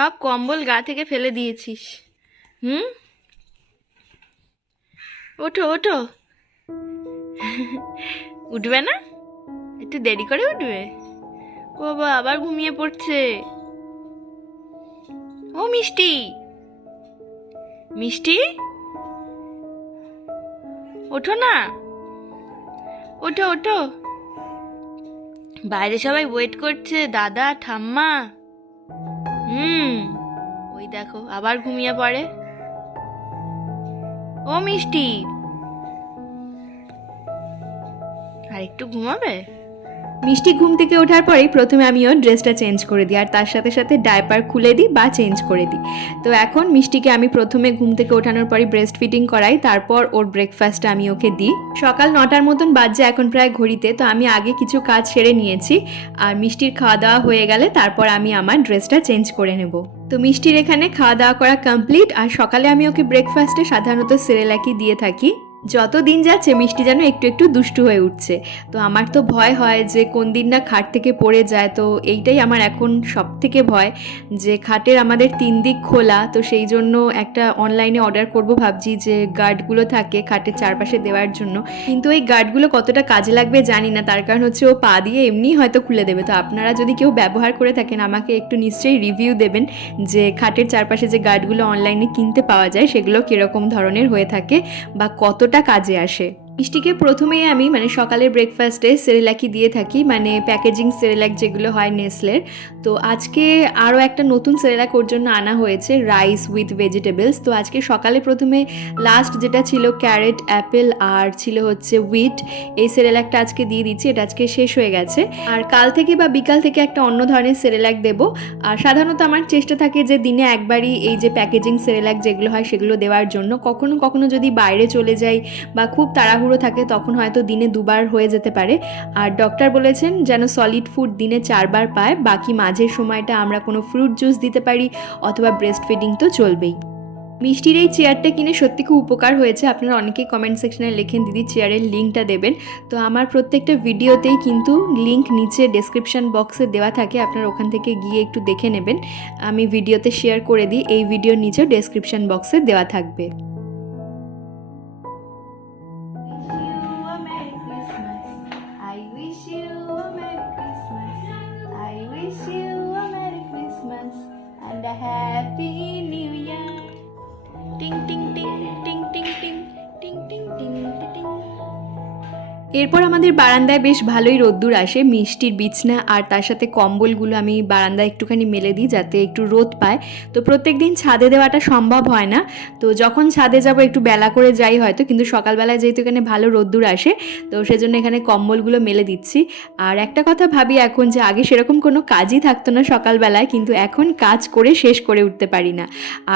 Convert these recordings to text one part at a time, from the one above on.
সব কম্বল গা থেকে ফেলে দিয়েছিস। হুম? ওঠো ওঠো। উঠবে না? একটু দেরি করে উঠবে? ও বাবা, আবার ঘুমিয়ে পড়ছে। ও মিষ্টি। মিষ্টি? ওঠো না। ওঠো ওঠো। বাইরে সবাই ওয়েট করছে, দাদা, ঠাম্মা। দেখো আবার ঘুমিয়ে পড়ে। ও মিষ্টি। আর একটু ঘুমাবে? মিষ্টি ঘুম থেকে ওঠার পরেই প্রথমে আমি ওর ড্রেসটা চেঞ্জ করে দিই, আর তার সাথে সাথে ডায়পার খুলে দিই বা চেঞ্জ করে দিই। তো এখন মিষ্টিকে আমি প্রথমে ঘুম থেকে ওঠানোর পরই ব্রেস্ট ফিটিং করাই, তারপর ওর ব্রেকফাস্টটা আমি ওকে দিই। সকাল নটার মতন বাজছে এখন প্রায় ঘড়িতে, তো আমি আগে কিছু কাজ সেরে নিয়েছি, আর মিষ্টির খাওয়া দাওয়া হয়ে গেলে তারপর আমি আমার ড্রেসটা চেঞ্জ করে নেব। তো মিষ্টির এখানে খাওয়া দাওয়া করা কমপ্লিট আর সকালে আমি ওকে ব্রেকফাস্টে সাধারণত সেরেলাকি দিয়ে থাকি। যত দিন যাচ্ছে, মিষ্টি যেন একটু একটু দুষ্টু হয়ে উঠছে। তো আমার তো ভয় হয় যে, কোন দিন না খাট থেকে পড়ে যায়। তো এইটাই আমার এখন সব থেকে ভয় যে, খাটের আমাদের তিন দিক খোলা। তো সেই জন্য একটা অনলাইনে অর্ডার করব ভাবছি যে গার্ডগুলো থাকে খাটের চারপাশে দেওয়ার জন্য। কিন্তু এই গার্ডগুলো কতটা কাজে লাগবে জানি না। তার কারণ হচ্ছে ও পা দিয়ে এমনি হয়তো খুলে দেবে। তো আপনারা যদি কেউ ব্যবহার করে থাকেন, আমাকে একটু নিশ্চয়ই রিভিউ দেবেন যে, খাটের চারপাশে যে গার্ডগুলো অনলাইনে কিনতে পাওয়া যায়, সেগুলো কীরকম ধরনের হয়ে থাকে বা কতটা কাজে আসে। মিষ্টিকে প্রথমেই আমি মানে সকালের ব্রেকফাস্টে সেরেলাকি দিয়ে থাকি মানে প্যাকেজিং সেরেলাক যেগুলো হয় নেসলের। তো আজকে আরও একটা নতুন সেরেলাক ওর জন্য আনা হয়েছে রাইস উইথ ভেজিটেবলস তো আজকে সকালে প্রথমে লাস্ট যেটা ছিল ক্যারেট অ্যাপেল আর ছিল হচ্ছে উইট এই সেরেলাকটা আজকে দিয়ে দিচ্ছি, এটা আজকে শেষ হয়ে গেছে। আর কাল থেকে বা বিকাল থেকে একটা অন্য ধরনের সেরেলাক দেবো। আর সাধারণত আমার চেষ্টা থাকে যে দিনে একবারই এই যে প্যাকেজিং সেরেলাক যেগুলো হয় সেগুলো দেওয়ার জন্য। কখনো কখনো যদি বাইরে চলে যাই বা খুব তাড়াহুড়ো থাকে, তখন হয়তো দিনে দুবার হয়ে যেতে পারে। আর ডক্টর বলেছেন যেন সলিড ফুড দিনে চারবার পায়, বাকি মাঝের সময়টা আমরা কোনো ফ্রুট জুস দিতে পারি, অথবা ব্রেস্ট ফিডিং তো চলবেই। মিষ্টির এই চেয়ারটা কিনে সত্যি খুব উপকার হয়েছে। আপনারা অনেকেই কমেন্ট সেকশনে লেখেন, দিদি চেয়ারের লিঙ্কটা দেবেন। তো আমার প্রত্যেকটা ভিডিওতেই কিন্তু লিঙ্ক নিচে ডেসক্রিপশন বক্সে দেওয়া থাকে, আপনারা ওখান থেকে গিয়ে একটু দেখে নেবেন। আমি ভিডিওতে শেয়ার করে দিই, এই ভিডিওর নিচেও ডেসক্রিপশন বক্সে দেওয়া থাকবে। Happy New Year. Ting ting এরপর আমাদের বারান্দায় বেশ ভালোই রোদ্দুর আসে, মিষ্টির বিছনা আর তার সাথে কম্বলগুলো আমি বারান্দায় একটুখানি মেলে দিই যাতে একটু রোদ পায়। তো প্রত্যেক দিন ছাদে দেওয়াটা সম্ভব হয় না। তো যখন ছাদে যাব একটু বেলা করে যাই হয়তো, কিন্তু সকালবেলায় যেহেতু এখানে ভালো রোদ্দুর আসে, তো সেজন্য এখানে কম্বলগুলো মেলে দিচ্ছি। আর একটা কথা ভাবি এখন যে আগে সেরকম কোনো কাজই থাকতো না সকালবেলায়, কিন্তু এখন কাজ করে শেষ করে উঠতে পারি না।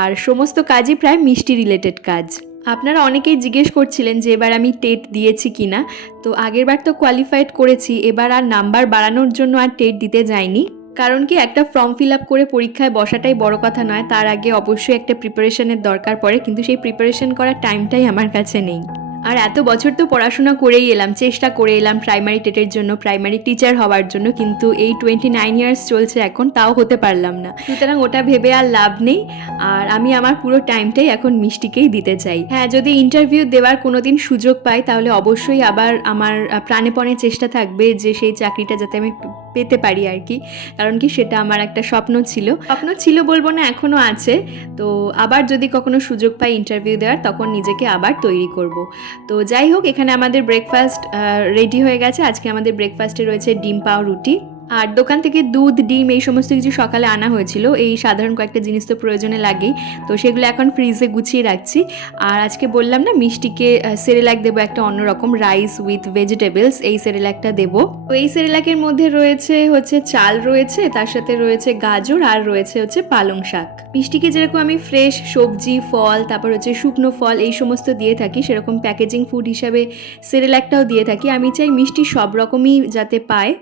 আর সমস্ত কাজই প্রায় মিষ্টি রিলেটেড কাজ। আপনারা অনেকেই জিজ্ঞেস করছিলেন যে এবার আমি টেট দিয়েছি কি না তো আগেরবার তো কোয়ালিফাইড করেছি, এবার আর নাম্বার বাড়ানোর জন্য আর টেট দিতে যাইনি। কারণ কি একটা ফর্ম ফিল আপ করে পরীক্ষায় বসাটাই বড় কথা নয়, তার আগে অবশ্যই একটা প্রিপারেশনের দরকার পড়ে, কিন্তু সেই প্রিপারেশন করার টাইমটাই আমার কাছে নেই। আর এত বছর তো পড়াশোনা করেই এলাম, চেষ্টা করে এলাম প্রাইমারি টেটের জন্য প্রাইমারি টিচার হওয়ার জন্য, কিন্তু এই টোয়েন্টি নাইন ইয়ার্স চলছে এখন, তাও হতে পারলাম না। সুতরাং ওটা ভেবে আর লাভ নেই, আর আমি আমার পুরো টাইমটাই এখন মিষ্টিকেই দিতে চাই। হ্যাঁ যদি ইন্টারভিউ দেওয়ার কোনো দিন সুযোগ পাই, তাহলে অবশ্যই আবার আমার প্রাণেপণে চেষ্টা থাকবে যে সেই চাকরিটা যাতে আমি পেতে পারি আর কি, কারণ কি সেটা আমার একটা স্বপ্ন ছিল। স্বপ্ন ছিল বলব না এখনও আছে। তো আবার যদি কখনো সুযোগ পাই ইন্টারভিউ দেওয়ার, তখন নিজেকে আবার তৈরি করব। তো যাই হোক, এখানে আমাদের ব্রেকফাস্ট রেডি হয়ে গেছে। আজকে আমাদের ব্রেকফাস্টে রয়েছে ডিম পাও রুটি আর দোকান থেকে দুধ, ডিম এই সমস্ত কিছু সকালে আনা হয়েছিল। এই সাধারণ কয়েকটা জিনিস তো প্রয়োজনে লাগেই। তো সেগুলো এখন ফ্রিজে গুছিয়ে রাখছি। আর আজকে বললাম না, মিষ্টিকে সেরেলাক দেবো একটা অন্যরকম রাইস উইথ ভেজিটেবলস এই সেরেলাকটা দেবো। তো এই সেরেলাকের মধ্যে রয়েছে হচ্ছে চাল রয়েছে, তার সাথে রয়েছে গাজর, আর রয়েছে হচ্ছে পালং শাক। মিষ্টিকে যেরকম আমি ফ্রেশ সবজি, ফল, তারপর হচ্ছে শুকনো ফল, এই সমস্ত দিয়ে থাকি, সেরকম প্যাকেজিং ফুড হিসাবে সেরেলাকটাও দিয়ে থাকি। আমি চাই মিষ্টি সব রকমই যাতে পায়।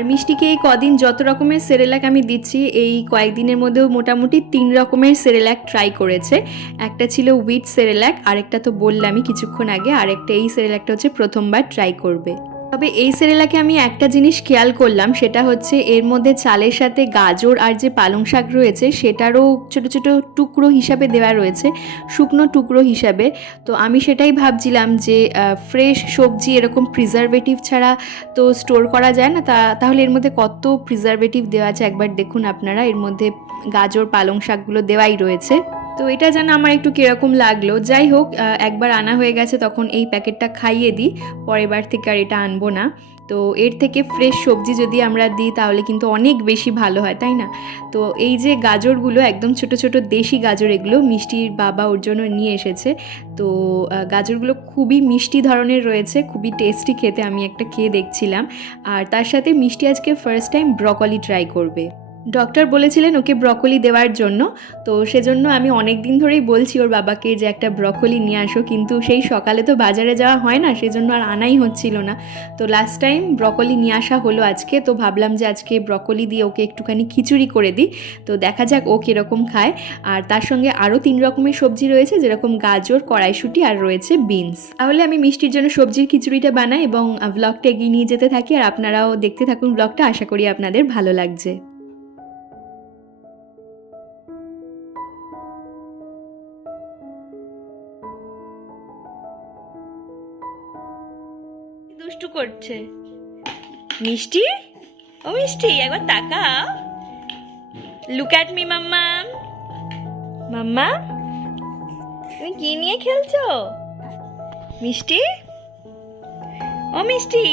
আর মিষ্টিকে এই কদিন যত রকমের সেরেলাক আমি দিচ্ছি, এই কয়েকদিনের মধ্যেও মোটামুটি তিন রকমের সেরেলাক ট্রাই করেছে। একটা ছিল উইথ সেরেলাক, আরেকটা তো বললামই কিছুক্ষণ আগে, আরেকটা এই সেরেলাকটা হচ্ছে প্রথমবার ট্রাই করবে। তবে এই সেরেলাকে আমি একটা জিনিস খেয়াল করলাম, সেটা হচ্ছে এর মধ্যে চালের সাথে গাজর আর যে পালং শাক রয়েছে, সেটারও ছোট ছোট টুকরো হিসাবে দেওয়া রয়েছে, শুকনো টুকরো হিসাবে। তো আমি সেটাই ভাবছিলাম যে ফ্রেশ সবজি এরকম প্রিজারভেটিভ ছাড়া তো স্টোর করা যায় না, তা, তাহলে এর মধ্যে কত প্রিজারভেটিভ দেওয়া আছে একবার দেখুন আপনারা, এর মধ্যে গাজর, পালং শাকগুলো দেওয়াই রয়েছে। তো এটা যেন আমার একটু কীরকম লাগল। যাই হোক একবার আনা হয়ে গেছে, তখন এই প্যাকেটটা খাইয়ে দিই। পরের বার থেকে আর এটা আনব না। তো এর থেকে ফ্রেশ সবজি যদি আমরা দিই, তাহলে কিন্তু অনেক বেশি ভালো হয়, তাই না? তো এই যে গাজরগুলো, একদম ছোট ছোট দেশি গাজর, এগুলো মিষ্টির বাবা ওর জন্য নিয়ে এসেছে। তো গাজরগুলো খুবই মিষ্টি ধরনের রয়েছে, খুবই টেস্টি খেতে আমি একটা খেয়ে দেখছিলাম। আর তার সাথে মিষ্টি আজকে ফার্স্ট টাইম ব্রকলি ট্রাই করবে। ডক্টর বলেছিলেন ওকে ব্রকলি দেওয়ার জন্য, তো সেজন্য আমি অনেক দিন ধরেই বলছি ওর বাবাকে যে একটা ব্রকলি নিয়ে আসো, কিন্তু সেই সকালে তো বাজারে যাওয়া হয় না, সেজন্য আর আনাই হচ্ছিল না। তো লাস্ট টাইম ব্রকলি নিয়ে আসা হলো আজকে, তো ভাবলাম যে আজকে ব্রকলি দিয়ে ওকে একটুখানি খিচুড়ি করে দিই। তো দেখা যাক ও কীরকম খায়। আর তার সঙ্গে আরও তিন রকমের সবজি রয়েছে, যেরকম গাজর, কড়াইশুঁটি আর রয়েছে বিনস তাহলে আমি মিষ্টির জন্য সবজির খিচুড়িটা বানাই এবং ব্লগটা এগিয়ে নিয়ে যেতে থাকি। আর আপনারাও দেখতে থাকুন ব্লগটা আশা করি আপনাদের ভালো লাগছে। করছে? মিষ্টি? ও মিষ্টি, একবার তাকা look at me mamma. Mamma, তুমি কি নিয়ে খেলছো? মিষ্টি? ও মিষ্টি,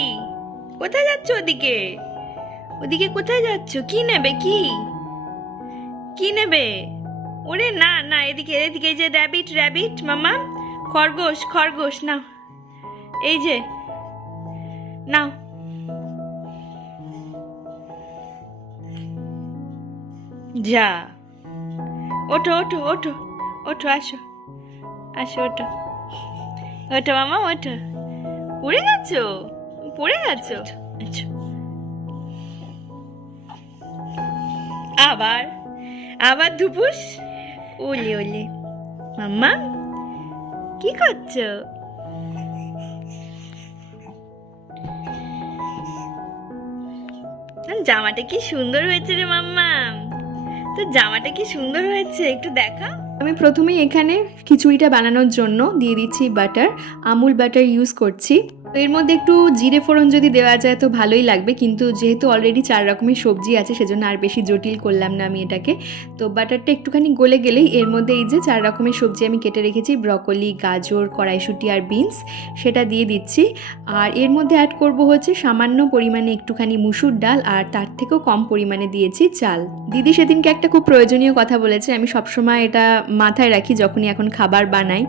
কোথায় যাচ্ছ ওদিকে? ওদিকে কোথায় যাচ্ছ? কি নেবে, কি? কি নেবে? ওরে না না, এদিকে এদিকে যে র্যাবিট র্যাবিট মামা খরগোশ খরগোশ, না। এই যে নাও যা। ওঠো ওঠো ওঠো ওঠো, আসো। আসো, ওঠো। ওঠো মামা, ওঠো। পড়ে গেছো? পড়ে গেছো? আচ্ছা। আবার আবার ধুপুস? ওলে ওলে। মাম্মা, কি করছ? জামাটা কি সুন্দর হয়েছে রে মাম্মা। তো জামাটা কি সুন্দর হয়েছে, একটু দেখা আমি প্রথমেই এখানে খিচুড়িটা বানানোর জন্য দিয়ে দিচ্ছি বাটার, আমুল বাটার ইউজ করছি। তো এর মধ্যে একটু জিরে ফোড়ন যদি দেওয়া যায় তো ভালোই লাগবে। কিন্তু যেহেতু অলরেডি চার রকমের সবজি আছে, সেজন্য আর বেশি জটিল করলাম না আমি এটাকে। তো বাটারটা একটুখানি গলে গেলেই এর মধ্যে এই যে চার রকমের সবজি আমি কেটে রেখেছি ব্রকলি গাজর, কড়াইশুঁটি আর বিনস সেটা দিয়ে দিচ্ছি। আর এর মধ্যে অ্যাড করব হচ্ছে সামান্য পরিমাণে একটুখানি মুসুর ডাল, আর তার থেকেও কম পরিমাণে দিয়েছি চাল। দিদি সেদিনকে একটা খুব প্রয়োজনীয় কথা বলেছে, আমি সবসময় এটা মাথায় রাখি যখনই এখন খাবার বানাই,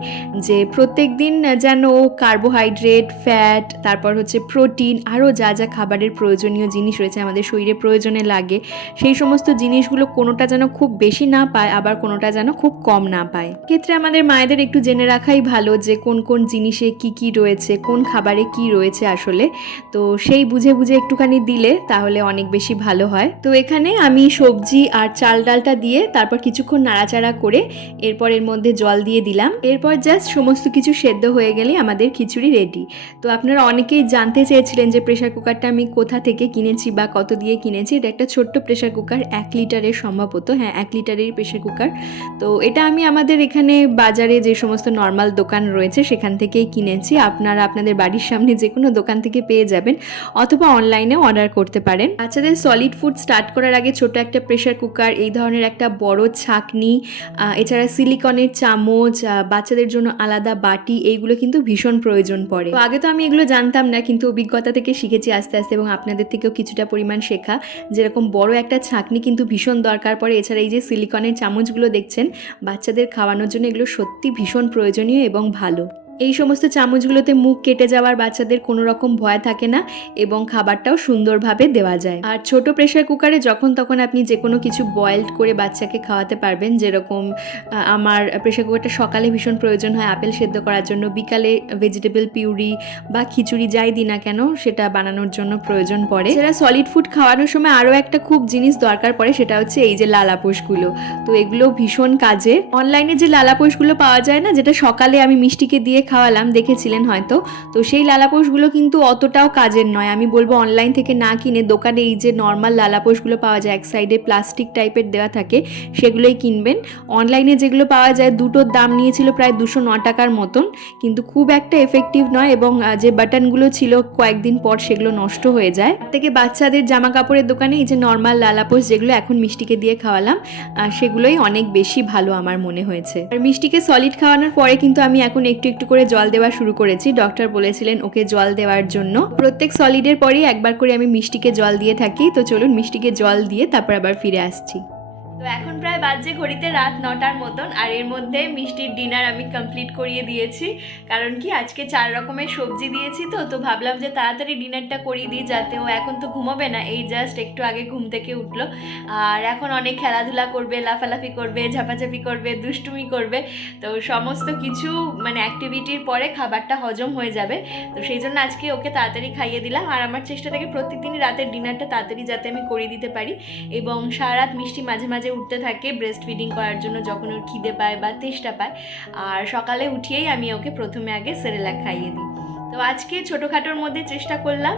যে প্রত্যেক দিন যেন কার্বোহাইড্রেট ফ্যাট তারপর হচ্ছে প্রোটিন আরও যা যা খাবারের প্রয়োজনীয় জিনিস রয়েছে আমাদের শরীরে প্রয়োজনে লাগে, সেই সমস্ত জিনিসগুলো কোনোটা যেন খুব বেশি না পায়, আবার কোনোটা যেন খুব কম না পায়। ক্ষেত্রে আমাদের মায়েদের একটু জেনে রাখাই ভালো যে কোন কোন জিনিসে কি কি রয়েছে, কোন খাবারে কি রয়েছে আসলে। তো সেই বুঝে বুঝে একটুখানি দিলে তাহলে অনেক বেশি ভালো হয়। তো এখানে আমি সবজি আর চাল ডালটা দিয়ে তারপর কিছুক্ষণ নাড়াচাড়া করে এরপর এর মধ্যে জল দিয়ে দিলাম। এরপর জাস্ট সমস্ত কিছু সেদ্ধ হয়ে গেলে আমাদের খিচুড়ি রেডি তো আপনারা অনেকেই জানতে চেয়েছিলেন যে প্রেশার কুকারটা আমি কোথা থেকে কিনেছি বা কত দিয়ে কিনেছি। এটা একটা ছোট্ট প্রেশার কুকার এক লিটারের সম্ভবত। হ্যাঁ এক লিটারের প্রেশার কুকার তো এটা আমি আমাদের এখানে বাজারে যে সমস্ত নর্মাল দোকান রয়েছে, সেখান থেকেই কিনেছি। আপনারা আপনাদের বাড়ির সামনে যে কোনো দোকান থেকে পেয়ে যাবেন অথবা অনলাইনেও অর্ডার করতে পারেন। বাচ্চাদের সলিড ফুড স্টার্ট করার আগে ছোট একটা প্রেশার কুকার এই ধরনের একটা বড় ছাকনি এছাড়া সিলিকনের চামচ বাচ্চাদের জন্য আলাদা বাটি, এইগুলো কিন্তু ভীষণ প্রয়োজন পড়ে। তো আগে তো আমি এগুলো জানতাম না, কিন্তু অভিজ্ঞতা থেকে শিখেছি আস্তে আস্তে এবং আপনাদের থেকেও কিছুটা পরিমাণ শেখা। যেরকম বড় একটা ছাঁকনি কিন্তু ভীষণ দরকার পড়ে। এছাড়া এই যে সিলিকনের চামচগুলো দেখছেন, বাচ্চাদের খাওয়ানোর জন্য এগুলো সত্যি ভীষণ প্রয়োজনীয় এবং ভালো। এই সমস্ত চামচগুলোতে মুখ কেটে যাওয়ার বাচ্চাদের কোনো রকম ভয় থাকে না এবং খাবারটাও সুন্দরভাবে দেওয়া যায়। আর ছোট প্রেশার কুকারে যখন তখন আপনি যে কোনো কিছু বয়েলড করে বাচ্চাকে খাওয়াতে পারবেন, যেরকম আমার প্রেশার কুকারটা সকালে ভীষণ প্রয়োজন হয় আপেল সেদ্ধ করার জন্য, বিকালে ভেজিটেবল পিউরি বা খিচুড়ি যাই দিই না কেন, সেটা বানানোর জন্য প্রয়োজন পড়ে। সেটা সলিড ফুড খাওয়ানোর সময় আরও একটা খুব জিনিস দরকার পড়ে, সেটা হচ্ছে এই যে লালাপোষগুলো তো এগুলো ভীষণ কাজে অনলাইনে যে লালাপোষগুলো পাওয়া যায় না, যেটা সকালে আমি মিষ্টিকে দিয়ে খাওয়ালাম, দেখেছিলেন হয়তো। তো সেই লালাপোষগুলো কিন্তু অতটাও কাজের নয়। আমি বলব অনলাইন থেকে না কিনে দোকানে এই যে নর্মাল লালাপোষগুলো পাওয়া যায়, এক সাইডে প্লাস্টিক টাইপের দেওয়া থাকে, সেগুলোই কিনবেন। অনলাইনে যেগুলো পাওয়া যায়, দুটোর দাম নিয়েছিল প্রায় দুশো ন টাকার মতন, কিন্তু খুব একটা এফেক্টিভ নয় এবং যে বাটনগুলো ছিল কয়েকদিন পর সেগুলো নষ্ট হয়ে যায়। থেকে বাচ্চাদের জামা কাপড়ের দোকানে এই যে নর্মাল লালাপোষ যেগুলো এখন মিষ্টিকে দিয়ে খাওয়ালাম সেগুলোই অনেক বেশি ভালো আমার মনে হয়েছে। আর মিষ্টিকে সলিড খাওয়ানোর পরে কিন্তু আমি এখন একটু একটু করে জল দেওয়া শুরু করেছি। ডক্টর বলেছিলেন, ওকে জল দেওয়ার জন্য। প্রত্যেক সলিডের পরেই একবার করে আমি মিষ্টিকে জল দিয়ে থাকি। তো চলুন মিষ্টিকে জল দিয়ে তারপর আবার ফিরে আসছি। তো এখন প্রায় বাজছে ঘড়িতে রাত নটার মতন, আর এর মধ্যে মিষ্টির ডিনার আমি কমপ্লিট করিয়ে দিয়েছি। কারণ কি, আজকে চার রকমের সবজি দিয়েছি তো তো ভাবলাম যে তাড়াতাড়ি ডিনারটা করিয়ে দিই যাতে ও এখন তো ঘুমোবে না, এই জাস্ট একটু আগে ঘুম থেকে উঠল। আর এখন অনেক খেলাধুলা করবে, লাফালাফি করবে, ঝাপাঝাপি করবে, দুষ্টুমি করবে। তো সমস্ত কিছু মানে অ্যাক্টিভিটির পরে খাবারটা হজম হয়ে যাবে। তো সেই জন্য আজকে ওকে তাড়াতাড়ি খাইয়ে দিলাম। আর আমার চেষ্টা থাকে প্রত্যেকদিনই রাতের ডিনারটা তাড়াতাড়ি যাতে আমি করিয়ে দিতে পারি। এবং সারা রাত মিষ্টি মাঝে মাঝে উঠতে থাকে ব্রেস্ট ফিডিং করার জন্য যখন ওর খিদে পায় বা তেষ্টা পায়। আর সকালে উঠিয়েই আমি ওকে প্রথমে আগে সেরেলাক খাইয়ে দিই। তো আজকে ছোটোখাটোর মধ্যে চেষ্টা করলাম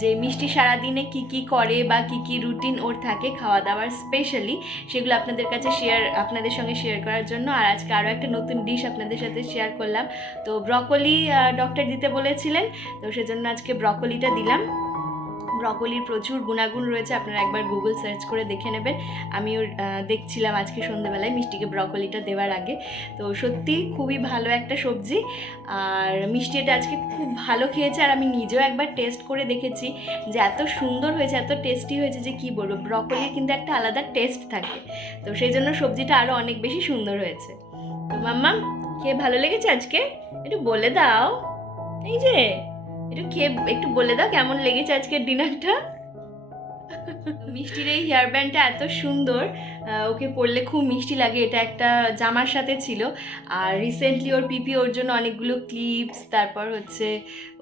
যে মিষ্টি সারাদিনে কি কি করে বা কি কি রুটিন ওর থাকে খাওয়া দাওয়ার স্পেশালি সেগুলো আপনাদের কাছে শেয়ার আপনাদের সঙ্গে শেয়ার করার জন্য। আর আজকে আরও একটা নতুন ডিশ আপনাদের সাথে শেয়ার করলাম। তো ব্রকলি ডক্টর দিতে বলেছিলেন। তো সেজন্য আজকে ব্রকলিটা দিলাম। ব্রকলির প্রচুর গুণাগুণ রয়েছে, আপনারা একবার গুগল সার্চ করে দেখে নেবেন। আমিও দেখছিলাম আজকে সন্ধ্যেবেলায় মিষ্টিকে ব্রকলিটা দেওয়ার আগে। তো সত্যি খুবই ভালো একটা সবজি। আর মিষ্টি এটা আজকে খুব ভালো খেয়েছে, আর আমি নিজেও একবার টেস্ট করে দেখেছি যে এত সুন্দর হয়েছে, এত টেস্টি হয়েছে যে কি বলব, ব্রকলির কিন্তু একটা আলাদা টেস্ট থাকে। তো সেই জন্য সবজিটা আরও অনেক বেশি সুন্দর হয়েছে। তো মাম্মা খেয়ে ভালো লেগেছে আজকে? একটু বলে দাও। এই যে। একটু খেয়ে, একটু বলে দাও কেমন লেগেছে আজকের ডিনারটা? মিষ্টির এই হেয়ার ব্যান্ডটা এত সুন্দর ওকে পরলে খুব মিষ্টি লাগে, এটা একটা জামার সাথে ছিল। আর রিসেন্টলি ওর পিপি ওর জন্য অনেকগুলো ক্লিপস তারপর হচ্ছে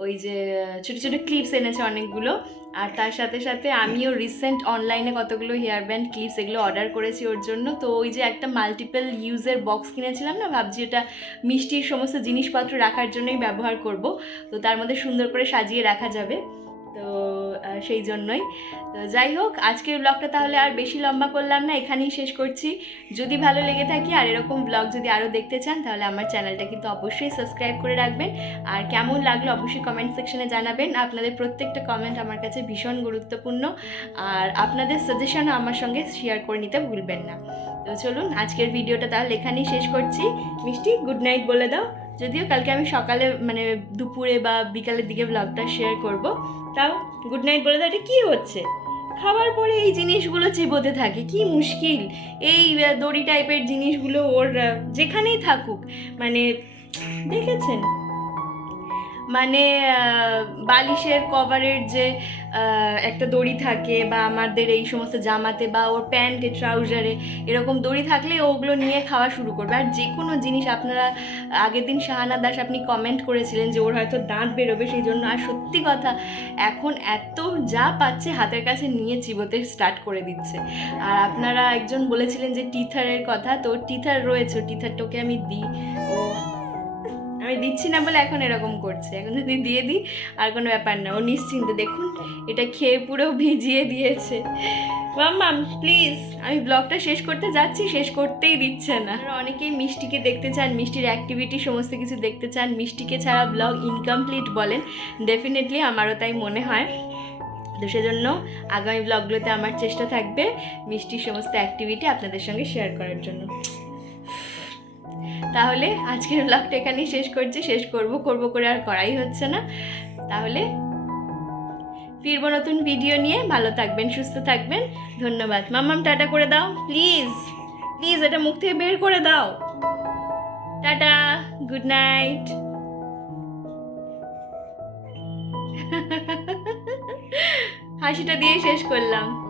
ওই যে, ছোটো ছোটো ক্লিপস এনেছে অনেকগুলো। আর তার সাথে সাথে আমিও রিসেন্ট অনলাইনে কতগুলো হেয়ার ব্যান্ড ক্লিপস এগুলো অর্ডার করেছি ওর জন্য। তো ওই যে একটা মাল্টিপল ইউজের বক্স কিনেছিলাম না, ভাবছি এটা মিষ্টির সমস্ত জিনিসপত্র রাখার জন্যই ব্যবহার করব। তো তার মধ্যে সুন্দর করে সাজিয়ে রাখা যাবে। তো সেই জন্যই। তো যাই হোক, আজকের ব্লগটা তাহলে আর বেশি লম্বা করলাম না, এখানেই শেষ করছি। যদি ভালো লেগে থাকে আর এরকম ব্লগ যদি আরও দেখতে চান, তাহলে আমার চ্যানেলটা কিন্তু অবশ্যই সাবস্ক্রাইব করে রাখবেন। আর কেমন লাগল অবশ্যই কমেন্ট সেকশনে জানাবেন। আপনাদের প্রত্যেকটা কমেন্ট আমার কাছে ভীষণ গুরুত্বপূর্ণ। আর আপনাদের সাজেশনও আমার সঙ্গে শেয়ার করে নিতে ভুলবেন না। তো চলুন, আজকের ভিডিওটা তাহলে এখানেই শেষ করছি। মিষ্টি গুড নাইট বলে দাও। যদিও কালকে আমি সকালে মানে দুপুরে বা বিকালের দিকে ব্লগটা শেয়ার করব, তাও গুড নাইট বলে দাও এটা কী হচ্ছে? খাবার পরে এই জিনিসগুলো চিবোতে থাকে, কি মুশকিল। এই দড়ি টাইপের জিনিসগুলো ওর যেখানেই থাকুক মানে দেখেছেন? মানে বালিশের কভারের যে একটা দড়ি থাকে বা আমাদের এই সমস্ত জামাতে বা ওর প্যান্টে ট্রাউজারে এরকম দড়ি থাকলে ওগুলো নিয়ে খাওয়া শুরু করবে। আর যে কোনো জিনিস আপনারা, আগের দিন শাহানা দাস আপনি কমেন্ট করেছিলেন যে ওর হয়তো দাঁত বেরোবে সেই জন্য আর সত্যি কথা, এখন এত যা পাচ্ছে হাতের কাছে নিয়ে চিবোতে স্টার্ট করে দিচ্ছে। আর আপনারা একজন বলেছিলেন যে টিথারের কথা, তো টিথার রয়েছে, টিথারটাকে আমি দিই। ও আমি দিচ্ছি না বলে এখন এরকম করছে। এখন যদি দিয়ে দিই, আর কোনো ব্যাপার না। ও নিশ্চিন্তে দেখুন, এটা খেয়ে পুরো ভিজিয়ে দিয়েছে। মাম্মাম প্লিজ আমি ব্লগটা শেষ করতে যাচ্ছি, শেষ করতেই দিচ্ছে না। আর অনেকেই মিষ্টিকে দেখতে চান, মিষ্টির অ্যাক্টিভিটি সমস্ত কিছু দেখতে চান। মিষ্টিকে ছাড়া ব্লগ ইনকমপ্লিট বলেন ডেফিনেটলি আমারও তাই মনে হয়। তো সেজন্য আগামী ব্লগগুলোতে আমার চেষ্টা থাকবে মিষ্টির সমস্ত অ্যাক্টিভিটি আপনাদের সঙ্গে শেয়ার করার জন্য। তাহলে আজকের ব্লগটা এখানেই শেষ করছি। শেষ করব করব করে আর করাই হচ্ছে না। তাহলে ফিরবো নতুন ভিডিও নিয়ে। ভালো থাকবেন, সুস্থ থাকবেন। ধন্যবাদ। মাম্মাম, টাটা করে দাও। প্লিজ প্লিজ এটা মুখ থেকে বের করে দাও। Tata, good night. হাসিটা দিয়ে শেষ করলাম।